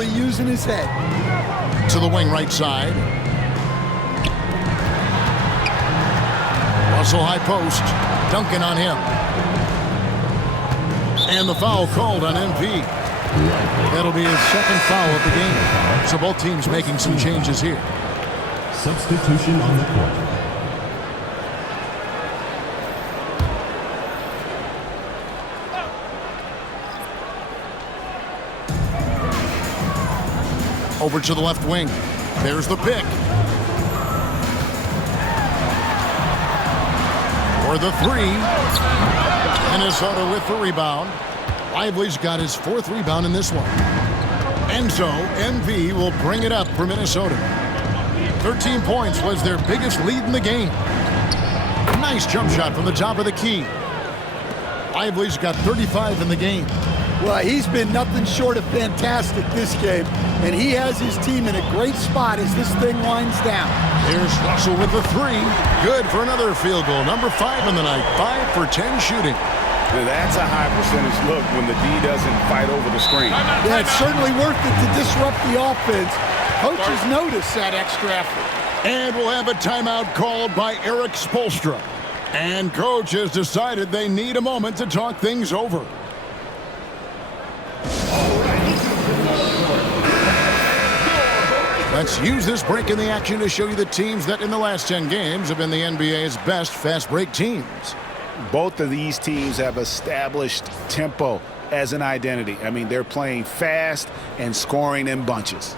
really using his head. To the wing right side. Russell high post. Duncan on him. And the foul called on MP. That'll be his second foul of the game. So both teams making some changes here. Substitution on the court. Over to the left wing. There's the pick. For the three. Minnesota with the rebound. Lively's got his fourth rebound in this one. And so MV will bring it up for Minnesota. 13 points was their biggest lead in the game. Nice jump shot from the top of the key. Lively's got 35 in the game. Well, he's been nothing short of fantastic this game, and he has his team in a great spot as this thing winds down. Here's Russell with the three. Good for another field goal. Number 5 in the night. 5 for 10 shooting. Now that's a high percentage look when the D doesn't fight over the screen. Yeah, it's certainly worth it to disrupt the offense. Coaches notice that extra effort. And we'll have a timeout called by Eric Spoelstra. And coach has decided they need a moment to talk things over. Let's use this break in the action to show you the teams that in the last 10 games have been the NBA's best fast break teams. Both of these teams have established tempo as an identity. I mean, they're playing fast and scoring in bunches.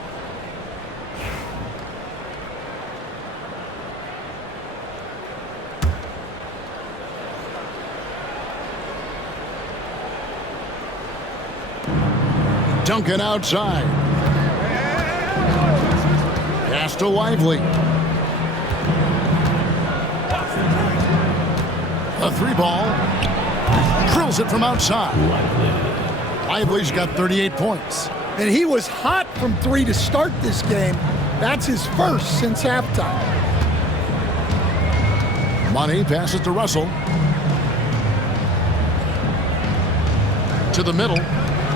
Duncan outside. Pass to Lively. A three ball. Drills it from outside. Lively's got 38 points. And he was hot from three to start this game. That's his first since halftime. Money passes to Russell. To the middle.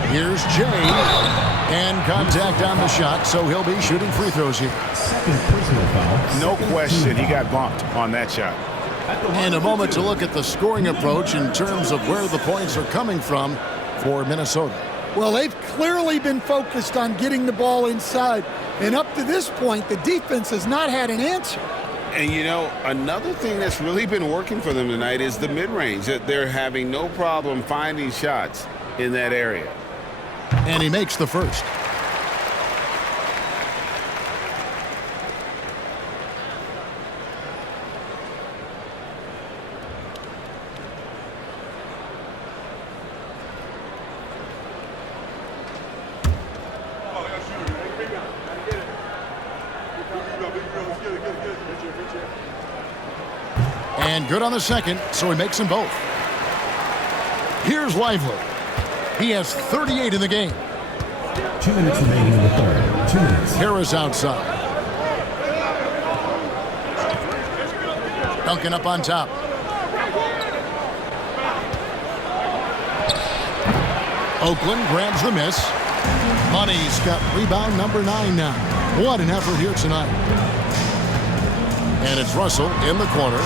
Here's Jay. And contact on the shot, so he'll be shooting free throws here. Second personal foul. No question, he got bumped on that shot. In a moment to look at the scoring approach in terms of where the points are coming from for Minnesota. Well, they've clearly been focused on getting the ball inside. And up to this point, the defense has not had an answer. And, you know, another thing that's really been working for them tonight is the mid-range. They're having no problem finding shots in that area. And he makes the first. And good on the second, so he makes them both. Here's Lively. He has 38 in the game. 2 minutes remaining in the third. 2 minutes. Harris outside. Duncan up on top. Oakland grabs the miss. Money's got rebound number 9 now. What an effort here tonight. And it's Russell in the corner.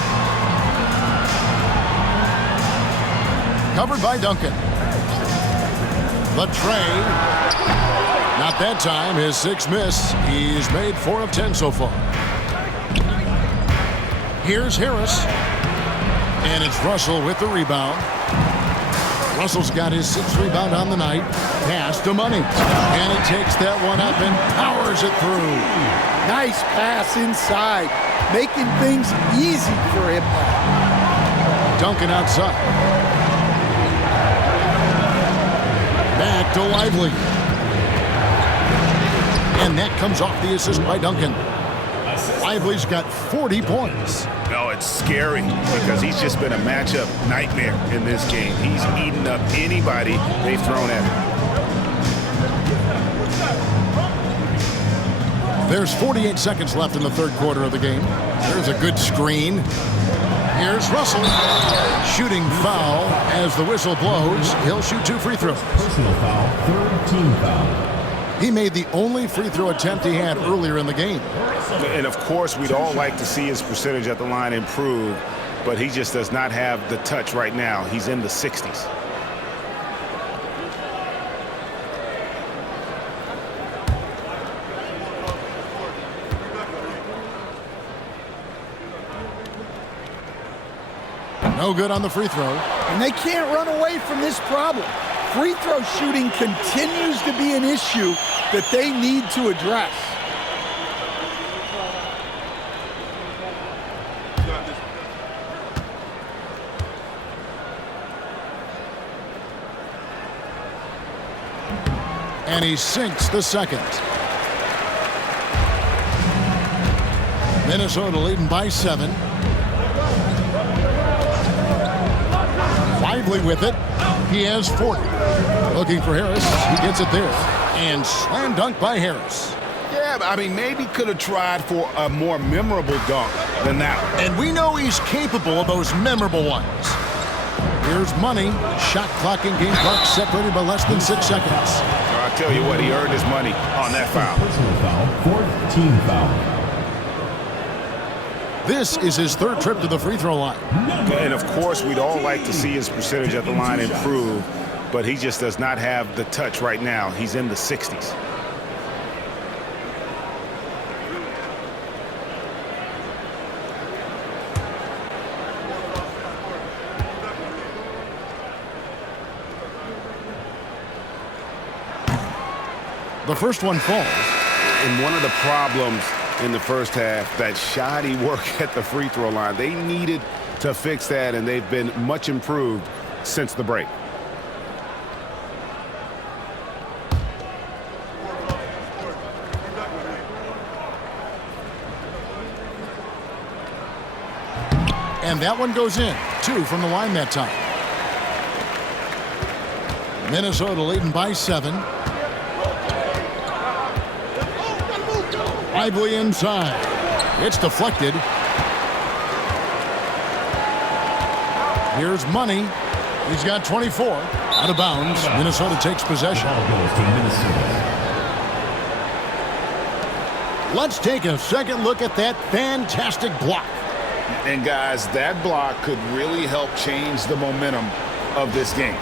Covered by Duncan. The tray. Not that time. His 6th miss. He's made 4 of 10 so far. Here's Harris. And it's Russell with the rebound. Russell's got his 6th rebound on the night. Pass to Money. And he takes that one up and powers it through. Nice pass inside, making things easy for him. Duncan outside. Back to Lively. And that comes off the assist by Duncan. Lively's got 40 points. No, it's scary because he's just been a matchup nightmare in this game. He's eaten up anybody they've thrown at him. There's 48 seconds left in the third quarter of the game. There's a good screen. Here's Russell. Shooting foul as the whistle blows. He'll shoot 2 free throws. Personal foul, third team foul. He made the only free throw attempt he had earlier in the game. And, of course, we'd all like to see his percentage at the line improve, but he just does not have the touch right now. He's in the 60s. No good on the free throw. And they can't run away from this problem. Free throw shooting continues to be an issue that they need to address. And he sinks the second. Minnesota leading by 7. Lively with it. He has 40. Looking for Harris. He gets it there. And slam dunk by Harris. Yeah, I mean, maybe could have tried for a more memorable dunk than that one. And we know he's capable of those memorable ones. Here's Money. Shot clock and game clock separated by less than 6 seconds. I'll tell you what, he earned his money on that foul. Personal foul, fourth team foul. This is his 3rd trip to the free throw line. And, of course, we'd all like to see his percentage at the line improve, but he just does not have the touch right now. He's in the 60s. The first one falls. And one of the problems in the first half, that shoddy work at the free throw line. They needed to fix that, and they've been much improved since the break. And that one goes in. 2 from the line that time. Minnesota leading by 7. Lively inside. It's deflected. Here's Money. He's got 24. Out of bounds. Minnesota takes possession. Ball goes to Minnesota. Let's take a second look at that fantastic block. And, guys, that block could really help change the momentum of this game.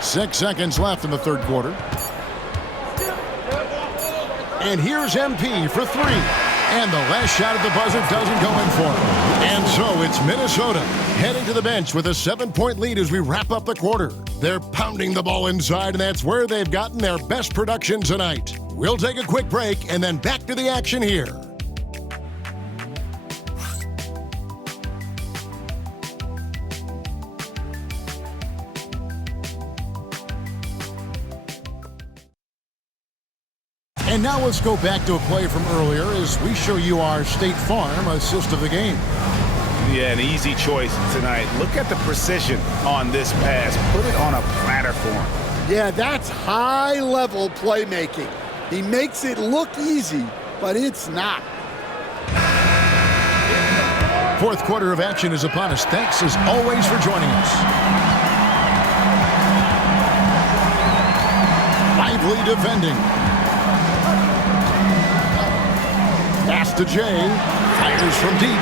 Six seconds left in the 3rd quarter. And here's MP for 3. And the last shot at the buzzer doesn't go in for him. And so it's Minnesota heading to the bench with a 7-point lead as we wrap up the quarter. They're pounding the ball inside, and that's where they've gotten their best production tonight. We'll take a quick break and then back to the action here. And now let's go back to a play from earlier as we show you our State Farm assist of the game. Yeah, an easy choice tonight. Look at the precision on this pass. Put it on a platter for him. Yeah, that's high-level playmaking. He makes it look easy, but it's not. 4th quarter of action is upon us. Thanks as always for joining us. Lively defending. Pass to Jay. Fires from deep.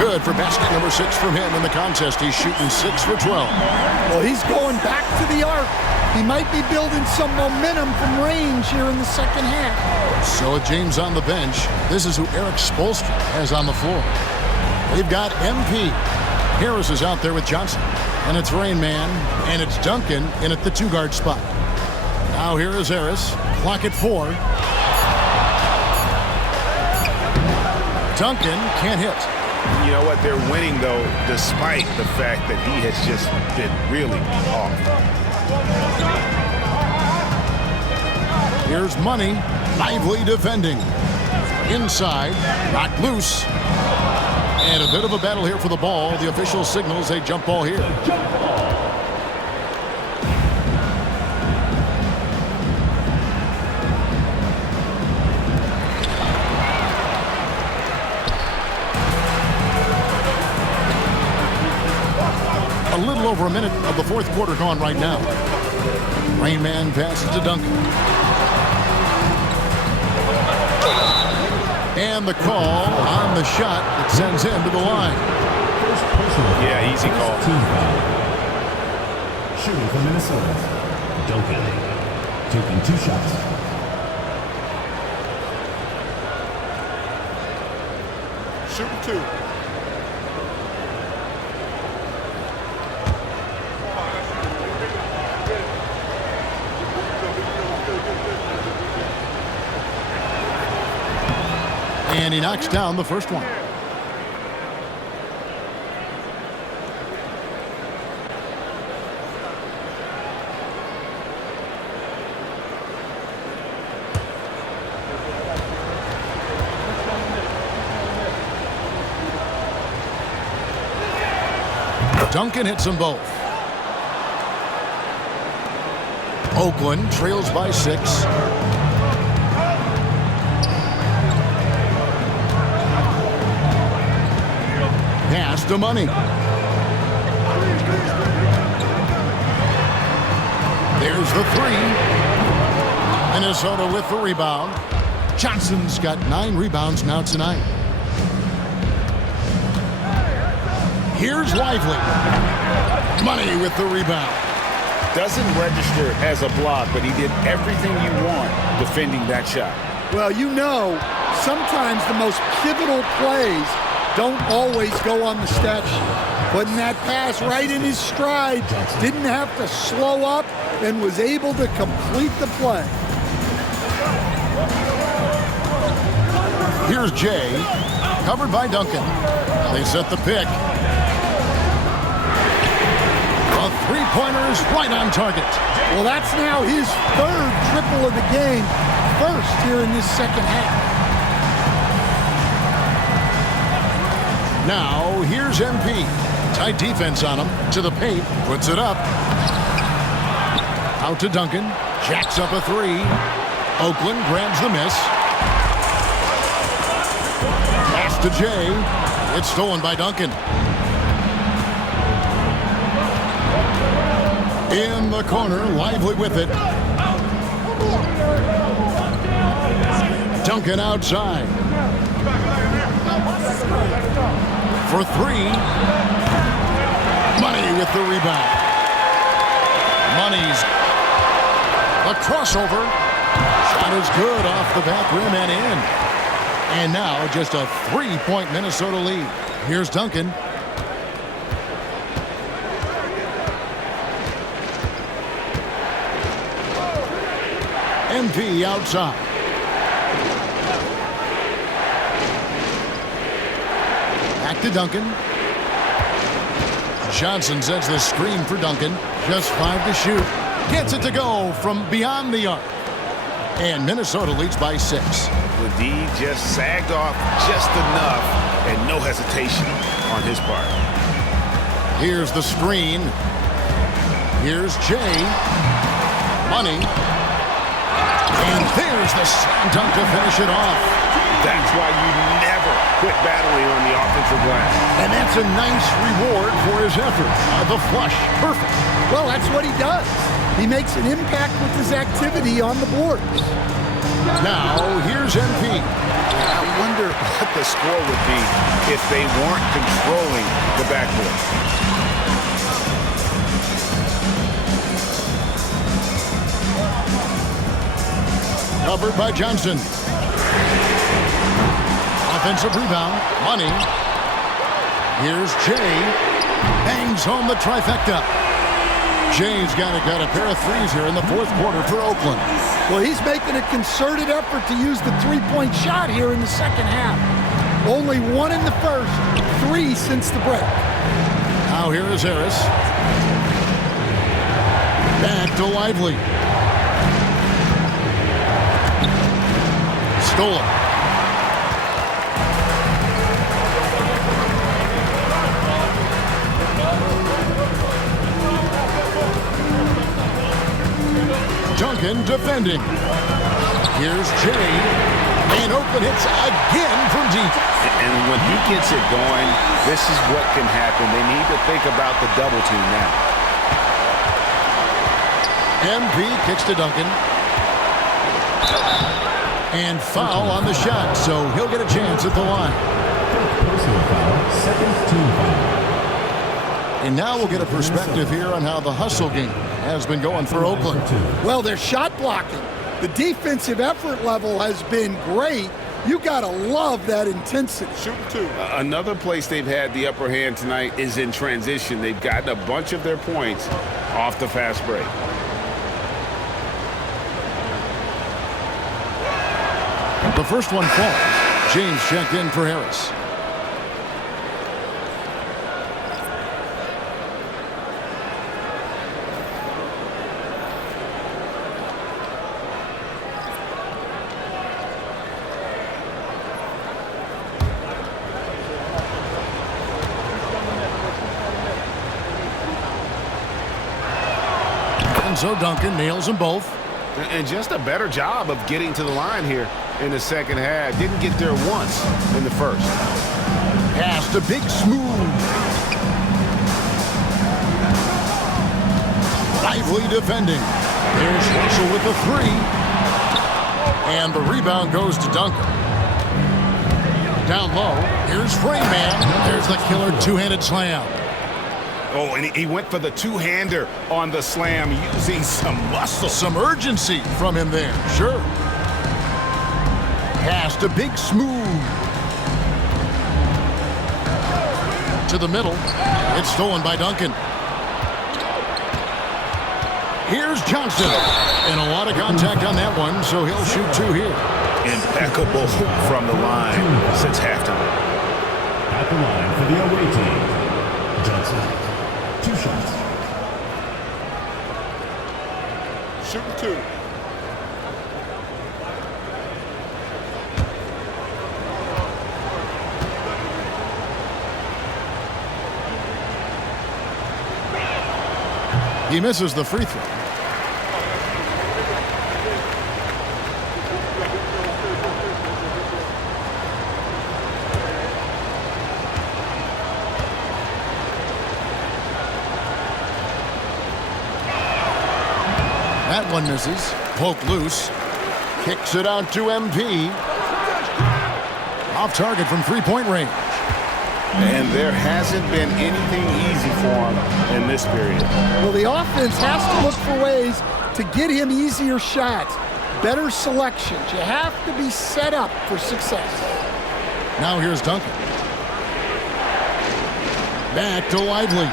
Good for basket number 6 from him in the contest. He's shooting 6 for 12. Well, he's going back to the arc. He might be building some momentum from range here in the second half. So with James on the bench, this is who Eric Spoelstra has on the floor. They've got MP. Harris is out there with Johnson. And it's Rain Man. And it's Duncan in at the 2-guard spot. Now here is Harris. Clock at 4. Duncan can't hit. You know what? They're winning, though, despite the fact that he has just been really off. Here's Money. Lively defending. Inside. Knocked loose. And a bit of a battle here for the ball. The official signals a jump ball here. little over a minute of the fourth quarter gone right now. Rain Man passes to Duncan. And the call on the shot that sends him to the line. Yeah, easy call. Team foul. Shooting for Minnesota. Duncan. Taking 2 shots. Shooting 2. And he knocks down the first one. Duncan hits them both. Oakland trails by 6. Pass to Money. There's the 3. Minnesota with the rebound. Johnson's got 9 rebounds now tonight. Here's Lively. Money with the rebound. Doesn't register as a block, but he did everything you want defending that shot. Well, you know, sometimes the most pivotal plays don't always go on the stat sheet. Putting that pass right in his stride, didn't have to slow up, and was able to complete the play. Here's Jay, covered by Duncan. They set the pick. A three-pointer is right on target. Well, that's now his 3rd triple of the game, first here in this second half. Now, here's MP. Tight defense on him. To the paint. Puts it up. Out to Duncan. Jacks up a 3. Oakland grabs the miss. Pass to Jay. It's stolen by Duncan. In the corner. Lively with it. Duncan outside. For 3. Money with the rebound. Money's a crossover. Shot is good off the back rim and in. And now just a 3-point Minnesota lead. Here's Duncan. MP outside. Back to Duncan. Johnson sets the screen for Duncan. Just 5 to shoot. Gets it to go from beyond the arc. And Minnesota leads by 6. The D just sagged off just enough and no hesitation on his part. Here's the screen. Here's Jay. Money. And there's the slam dunk to finish it off. That's why you never quit battling on the offensive glass. And that's a nice reward for his effort. The flush, perfect. Well, that's what he does. He makes an impact with his activity on the boards. Now, here's MP. I wonder what the score would be if they weren't controlling the backboard. Covered by Johnson. Offensive rebound. Money. Here's Jay. Bangs home the trifecta. Jay's got a pair of threes here in the fourth quarter for Oakland. Well, he's making a concerted effort to use the three-point shot here in the second half. Only 1 in the first, 3 since the break. Now here is Harris. Back to Lively. Stolen. Duncan defending. Here's Jay. And Oakland hits again from deep. And when he gets it going, this is what can happen. They need to think about the double team now. MP kicks to Duncan. And foul on the shot, so he'll get a chance at the line. Personal foul, second team foul. And now we'll get a perspective here on how the hustle game has been going for Oakland. Well, they're shot blocking. The defensive effort level has been great. You got to love that intensity. Shooting two. Another place they've had the upper hand tonight is in transition. They've gotten a bunch of their points off the fast break. The first one falls. James checked in for Harris. And so Duncan nails them both. And just a better job of getting to the line here in the second half. Didn't get there once in the first. Pass to Big Smooth. Lively defending. Here's Russell with the three. And the rebound goes to Duncan. Down low. Here's Freeman. There's the killer two-handed slam. Oh, and he went for the two-hander on the slam using some muscle. Some urgency from him there. Sure. Pass to Big Smooth. To the middle. It's stolen by Duncan. Here's Johnson. And a lot of contact on that one, so he'll shoot two here. Impeccable from the line since halftime. At the line for the away team, Johnson. 2 shots. Shooting two. He misses the free throw. That one misses. Poke loose. Kicks it out to MP. Off target from three-point range. And there hasn't been anything easy for him in this period. Well, the offense has to look for ways to get him easier shots, better selections. You have to be set up for success. Now here's Duncan. Back to Lively.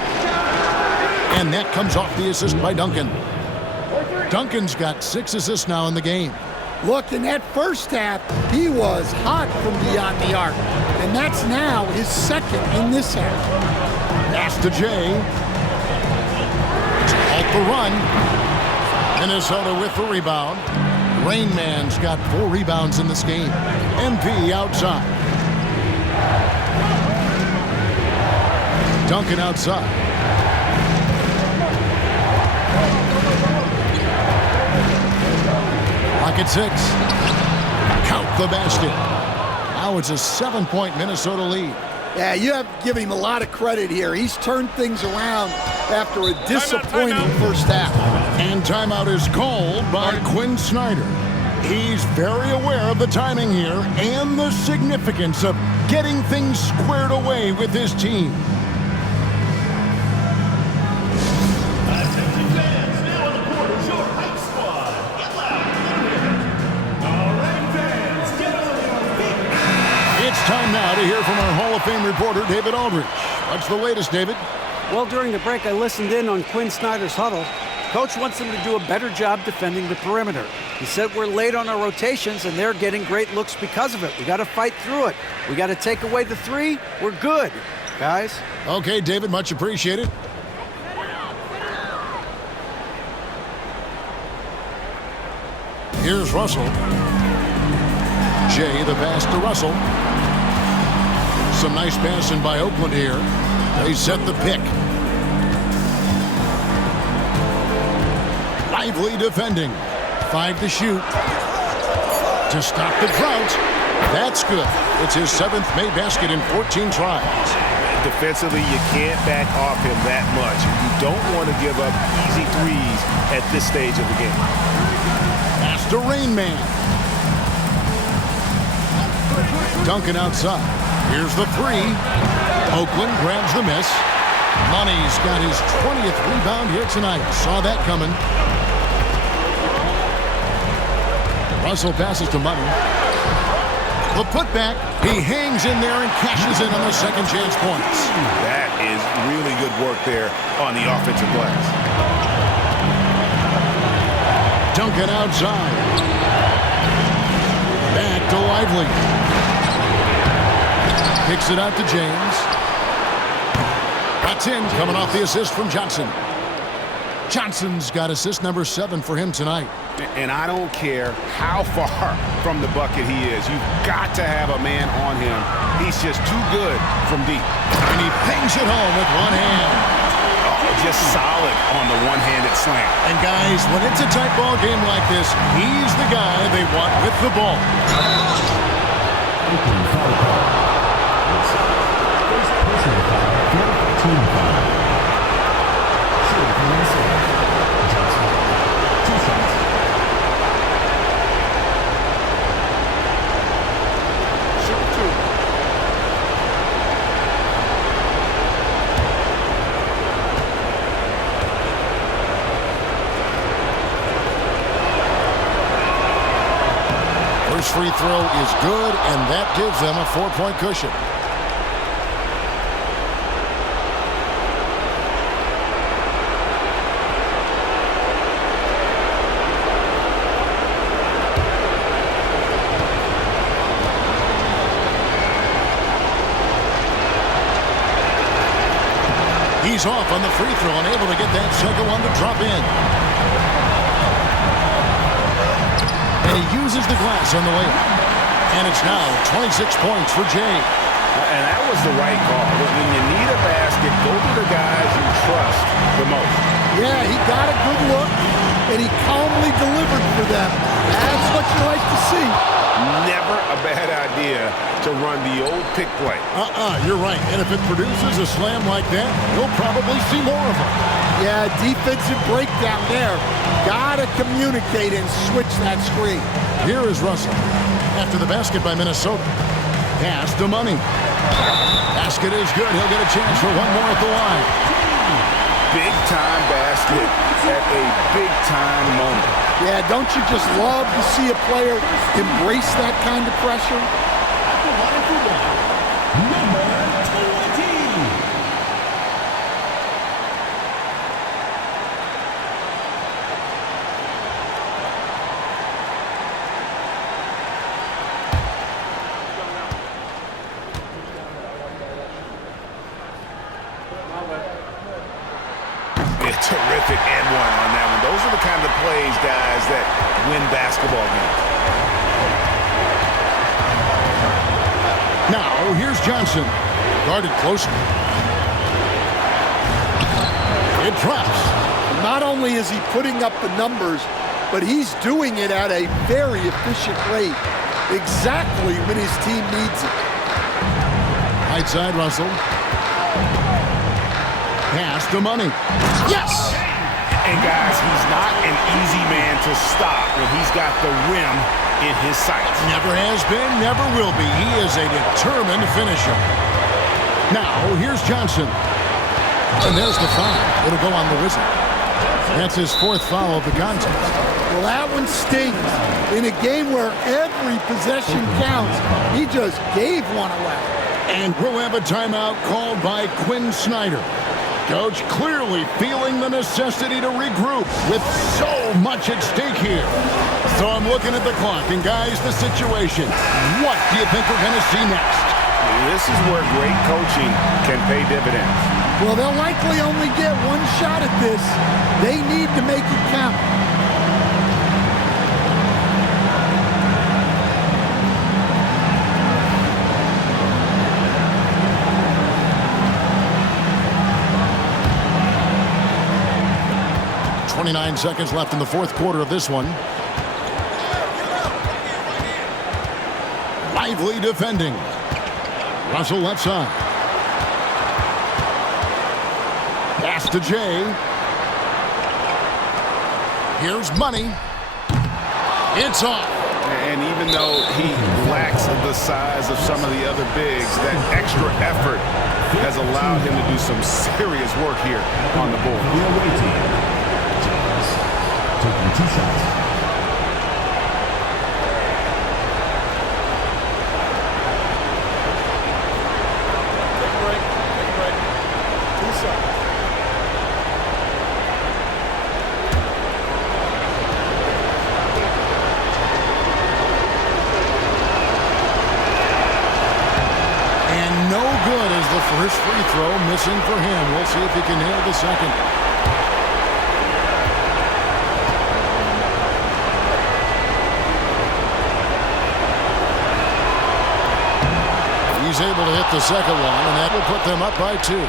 And that comes off the assist by Duncan. Duncan's got 6 assists now in the game. Look, in that first half, he was hot from beyond the arc. And that's now his second in this half. Pass to Jay. To halt the run. Minnesota with the rebound. Rain Man's got 4 rebounds in this game. MP outside. Duncan outside. Lock at 6. Count the basket. Now it's a 7-point Minnesota lead. Yeah, you have to give him a lot of credit here. He's turned things around after a disappointing first half. And timeout is called by Quinn Snyder. He's very aware of the timing here and the significance of getting things squared away with his team. Time now to hear from our Hall of Fame reporter, David Aldridge. What's the latest, David? Well, during the break, I listened in on Quinn Snyder's huddle. Coach wants them to do a better job defending the perimeter. He said we're late on our rotations, and they're getting great looks because of it. We got to fight through it. We got to take away the 3. We're good, guys. Okay, David, much appreciated. Here's Russell. Jay, the pass to Russell. Some nice passing by Oakland here. They set the pick. Lively defending. 5 to shoot. to stop the drought. That's good. It's his 7th made basket in 14 tries. Defensively, you can't back off him that much. You don't want to give up easy threes at this stage of the game. That's the Rain Man. Duncan outside. Here's the 3. Oakland grabs the miss. Money's got his 20th rebound here tonight. Saw that coming. Russell passes to Money. The putback. He hangs in there and cashes in on the second chance points. That is really good work there on the offensive glass. Duncan outside. Back to Lively. Kicks it out to James. That's in, coming off the assist from Johnson. Johnson's got assist number 7 for him tonight. And I don't care how far from the bucket he is. You've got to have a man on him. He's just too good from deep. And he pings it home with one hand. Oh, just solid on the one-handed slam. And guys, when it's a tight ball game like this, he's the guy they want with the ball. Oakland foul call. First personal foul, team foul. Shooting from Minnesota. Johnson. 2 shots. First free throw is good, and that gives them a 4-point cushion. He's off on the free throw and able to get that second one to drop in. And he uses the glass on the layup. And it's now 26 points for Jay. And that was the right call. When you need a basket, go to the guys you trust the most. Yeah, he got a good look, and he calmly delivered for them. That's what you like to see. Never a bad idea to run the old pick play. You're right. And if it produces a slam like that, you'll probably see more of them. Yeah, defensive breakdown there. Gotta communicate and switch that screen. Here is Russell. After the basket by Minnesota. Pass to Money. Basket is good. He'll get a chance for one more at the line. Big-time basket at a big-time moment. Yeah, don't you just love to see a player embrace that kind of pressure? Number 20. Terrific and one on that one. Those are the kind of plays, guys, that win basketball games. Now, here's Johnson. Guarded closely. It drops. Not only is he putting up the numbers, but he's doing it at a very efficient rate. Exactly when his team needs it. Right side, Russell. Pass to Money. Yes! And guys, he's not an easy man to stop when he's got the rim in his sights. Never has been, never will be. He is a determined finisher. Now, here's Johnson. And there's the foul. It'll go on the Wizard. That's his 4th foul of the contest. Well, that one stings. In a game where every possession counts, he just gave one away. And we'll have a timeout called by Quinn Snyder. Coach clearly feeling the necessity to regroup with so much at stake here. So I'm looking at the clock, and guys, the situation. What do you think we're going to see next? This is where great coaching can pay dividends. Well, they'll likely only get one shot at this. They need to make it count. .29 seconds left in the 4th quarter of this one. Lively defending. Russell left side. Pass to Jay. Here's Money. It's off. And even though he lacks the size of some of the other bigs, that extra effort has allowed him to do some serious work here on the board. The away team, Jones, taking 2 shots. First free throw missing for him. We'll see if he can nail the second. He's able to hit the second one, and that will put them up by 2.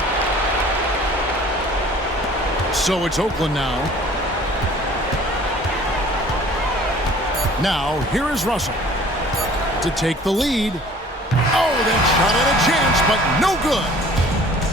So it's Oakland now. Now, here is Russell to take the lead. Oh, that shot at a chance, but no good.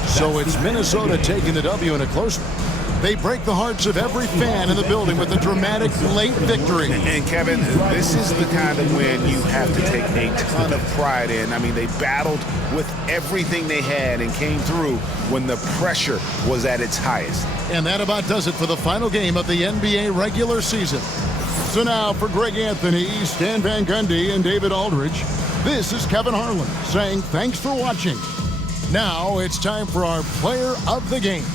So it's Minnesota taking the W in a close one. They break the hearts of every fan in the building with a dramatic late victory. And Kevin, this is the kind of win you have to take a ton of pride in. I mean, they battled with everything they had and came through when the pressure was at its highest. And that about does it for the final game of the NBA regular season. So now for Greg Anthony, Stan Van Gundy, and David Aldridge, this is Kevin Harlan saying thanks for watching. Now it's time for our player of the game.